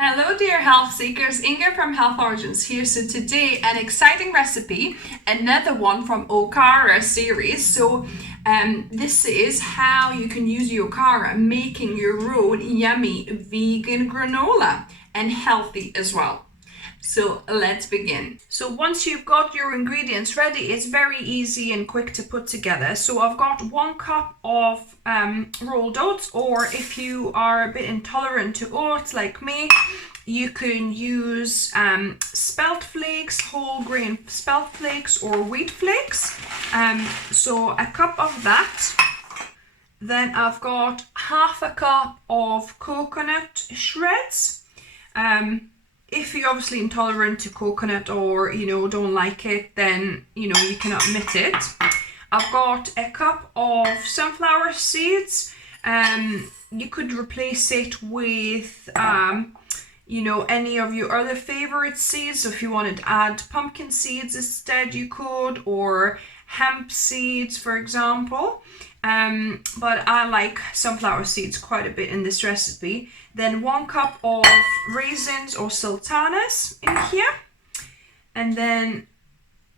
Hello dear health seekers, Inga from Health Origins here. So today an exciting recipe, another one from Okara series. So this is how you can use your Okara making your own yummy vegan granola and healthy as well. So let's begin. So once you've got your ingredients ready, it's very easy and quick to put together. So I've got 1 cup of rolled oats, or if you are a bit intolerant to oats like me, you can use spelt flakes, whole grain spelt flakes, or wheat flakes. So a cup of that. Then I've got half a cup of coconut shreds. If you're obviously intolerant to coconut or, don't like it, then, you can omit it. I've got a cup of sunflower seeds. You could replace it with, any of your other favorite seeds. So if you wanted to add pumpkin seeds instead, you could, or hemp seeds, for example. But I like sunflower seeds quite a bit in this recipe. Then 1 cup of raisins or sultanas in here. And then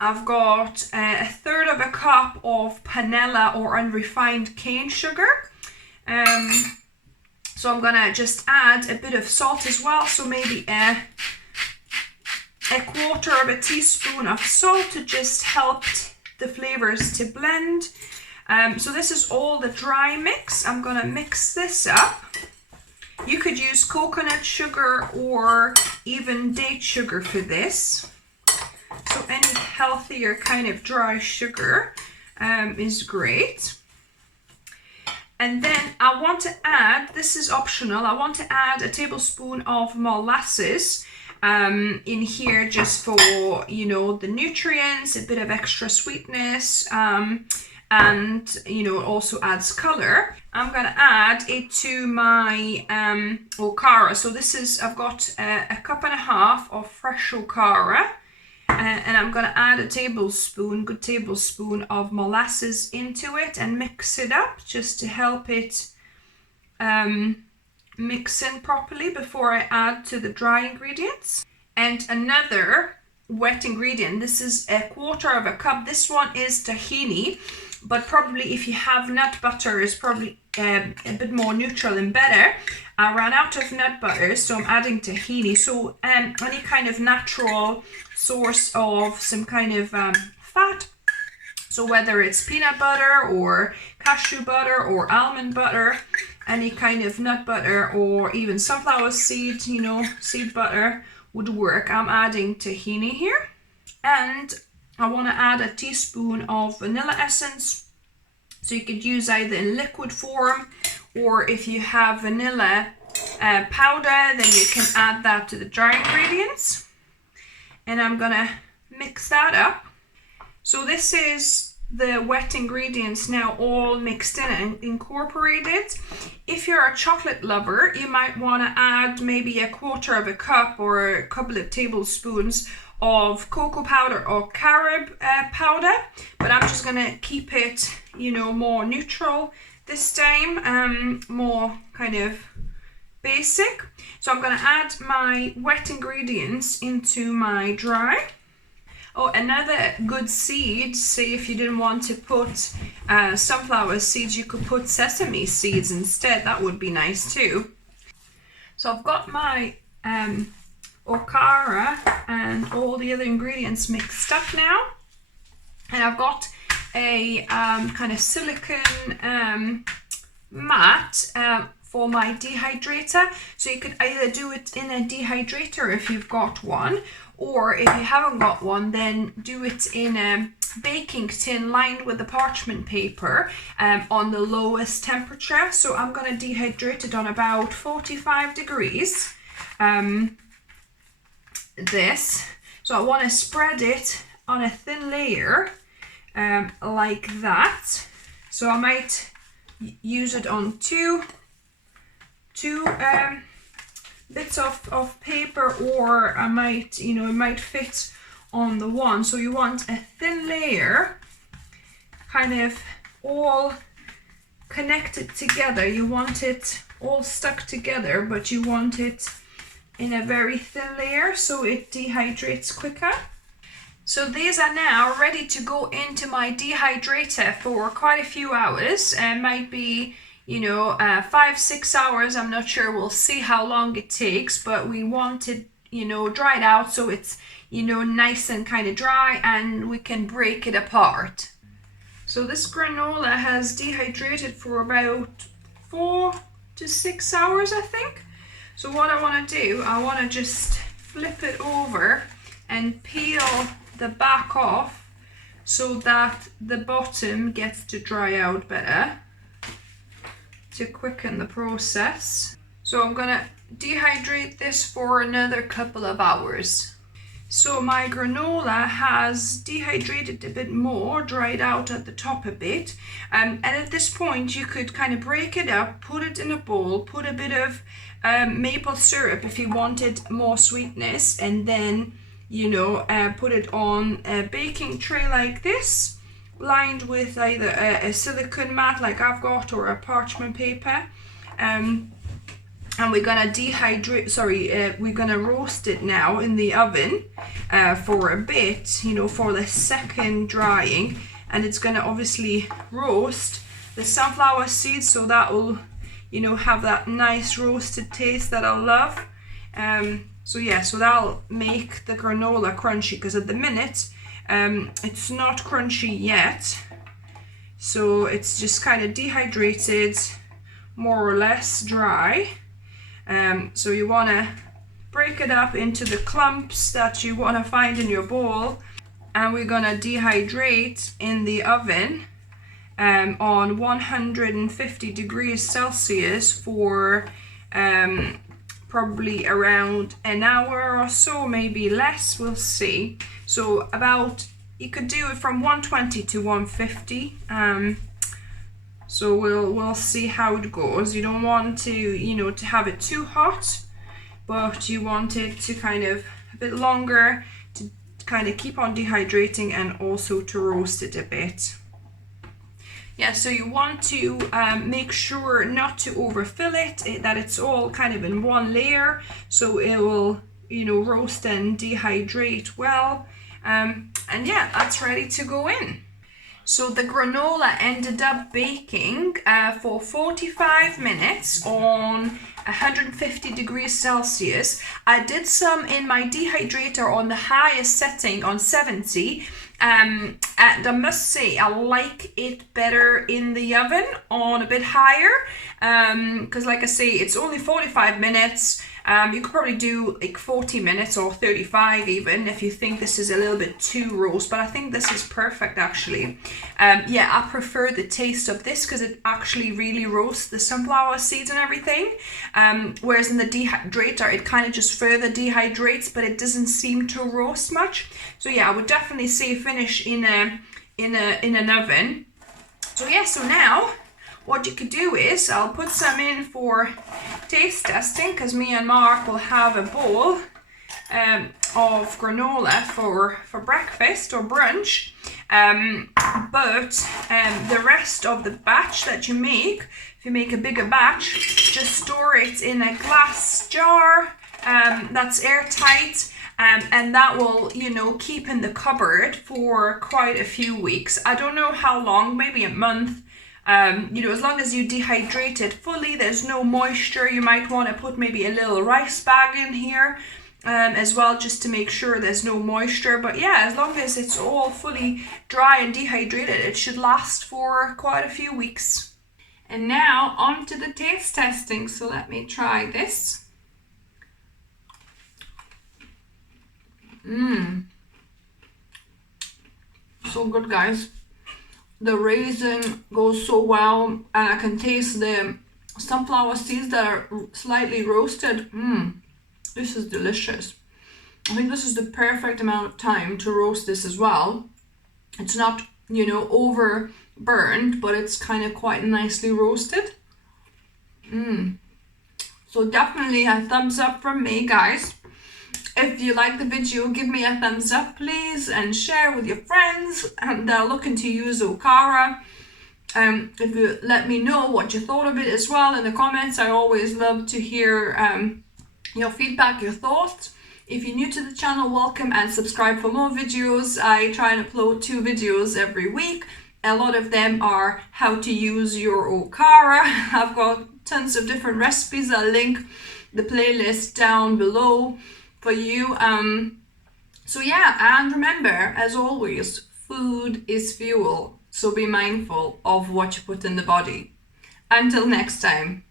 I've got a third of a cup of panela or unrefined cane sugar. So I'm gonna just add a bit of salt as well. So maybe a quarter of a teaspoon of salt to just help the flavors to blend. So this is all the dry mix. I'm gonna mix this up. You could use coconut sugar or even date sugar for this. So any healthier kind of dry sugar is great. And then I want to add, this is optional, I want to add a tablespoon of molasses in here just for, the nutrients, a bit of extra sweetness, and also adds color. I'm gonna add it to my Okara. So this is, I've got a cup and a half of fresh Okara, and I'm gonna add a good tablespoon of molasses into it and mix it up just to help it mix in properly before I add to the dry ingredients. And another wet ingredient, this is a quarter of a cup. This one is tahini, but probably if you have nut butter is probably a bit more neutral and better. I ran out of nut butter, so I'm adding tahini. So any kind of natural source of some kind of fat. So whether it's peanut butter or cashew butter or almond butter, any kind of nut butter or even sunflower seed, seed butter would work. I'm adding tahini here. And I want to add a teaspoon of vanilla essence. So you could use either in liquid form, or if you have vanilla powder, then you can add that to the dry ingredients. And I'm gonna mix that up. So this is the wet ingredients now all mixed in and incorporated. If you're a chocolate lover, you might want to add maybe a quarter of a cup or a couple of tablespoons of cocoa powder or carob powder, but I'm just gonna keep it, more neutral this time, more kind of basic. So I'm gonna add my wet ingredients into my dry. Oh, another good seed, say if you didn't want to put sunflower seeds, you could put sesame seeds instead. That would be nice too. So I've got my Okara and all the other ingredients mixed up now, and I've got a kind of silicone mat for my dehydrator. So you could either do it in a dehydrator if you've got one, or if you haven't got one, then do it in a baking tin lined with the parchment paper on the lowest temperature. So I'm going to dehydrate it on about 45 degrees. So I want to spread it on a thin layer like that. So I might use it on two bits of paper, or I might, it might fit on the one. So you want a thin layer, kind of all connected together. You want it all stuck together, but you want it in a very thin layer so it dehydrates quicker. So these are now ready to go into my dehydrator for quite a few hours. Might be, 5-6 hours. I'm not sure. We'll see how long it takes, but we want it, dried out so it's, nice and kind of dry, and we can break it apart. So this granola has dehydrated for about 4 to 6 hours, I think. So what I want to do, I want to just flip it over and peel the back off so that the bottom gets to dry out better to quicken the process. So I'm gonna dehydrate this for another couple of hours. So my granola has dehydrated a bit more, dried out at the top a bit, and at this point you could kind of break it up, put it in a bowl, put a bit of maple syrup if you wanted more sweetness, and then put it on a baking tray like this, lined with either a silicone mat like I've got or a parchment paper, and we're gonna we're gonna roast it now in the oven for a bit, for the second drying, and it's gonna obviously roast the sunflower seeds, so that will have that nice roasted taste that I love. So that'll make the granola crunchy, because at the minute it's not crunchy yet, so it's just kind of dehydrated, more or less dry. So you want to break it up into the clumps that you want to find in your bowl, and we're going to dehydrate in the oven on 150 degrees Celsius for probably around an hour or so, maybe less, we'll see. So you could do it from 120 to 150. So we'll see how it goes. You don't want to, to have it too hot, but you want it to kind of a bit longer to kind of keep on dehydrating and also to roast it a bit. Yeah, so you want to make sure not to overfill it, that it's all kind of in one layer, so it will, roast and dehydrate well. And yeah, that's ready to go in. So the granola ended up baking for 45 minutes on 150 degrees Celsius. I did some in my dehydrator on the highest setting on 70. And I must say I like it better in the oven on a bit higher, because like I say, it's only 45 minutes. You could probably do like 40 minutes or 35 even if you think this is a little bit too roast, but I think this is perfect actually. I prefer the taste of this because it actually really roasts the sunflower seeds and everything, whereas in the dehydrator it kind of just further dehydrates, but it doesn't seem to roast much. So yeah, I would definitely say finish in an oven. So yeah, so now what you could do is, I'll put some in for taste testing, because me and Mark will have a bowl of granola for breakfast or brunch. But the rest of the batch that you make, if you make a bigger batch, just store it in a glass jar that's airtight. And that will, keep in the cupboard for quite a few weeks. I don't know how long, maybe a month. As long as you dehydrate it fully, there's no moisture. You might want to put maybe a little rice bag in here as well, just to make sure there's no moisture. But yeah, as long as it's all fully dry and dehydrated, it should last for quite a few weeks. And now on to the taste testing. So let me try this. So good, guys. The raisin goes so well, and I can taste the sunflower seeds that are slightly roasted. This is delicious. I think this is the perfect amount of time to roast this as well. It's not, over burned, but it's kind of quite nicely roasted. So definitely a thumbs up from me, guys. If you like the video, give me a thumbs up, please, and share with your friends that are looking to use Okara. If you let me know what you thought of it as well in the comments, I always love to hear your feedback, your thoughts. If you're new to the channel, welcome and subscribe for more videos. I try and upload 2 videos every week. A lot of them are how to use your okara. I've got tons of different recipes. I'll link the playlist down below for you. So yeah, and remember, as always, food is fuel. So be mindful of what you put in the body. Until next time.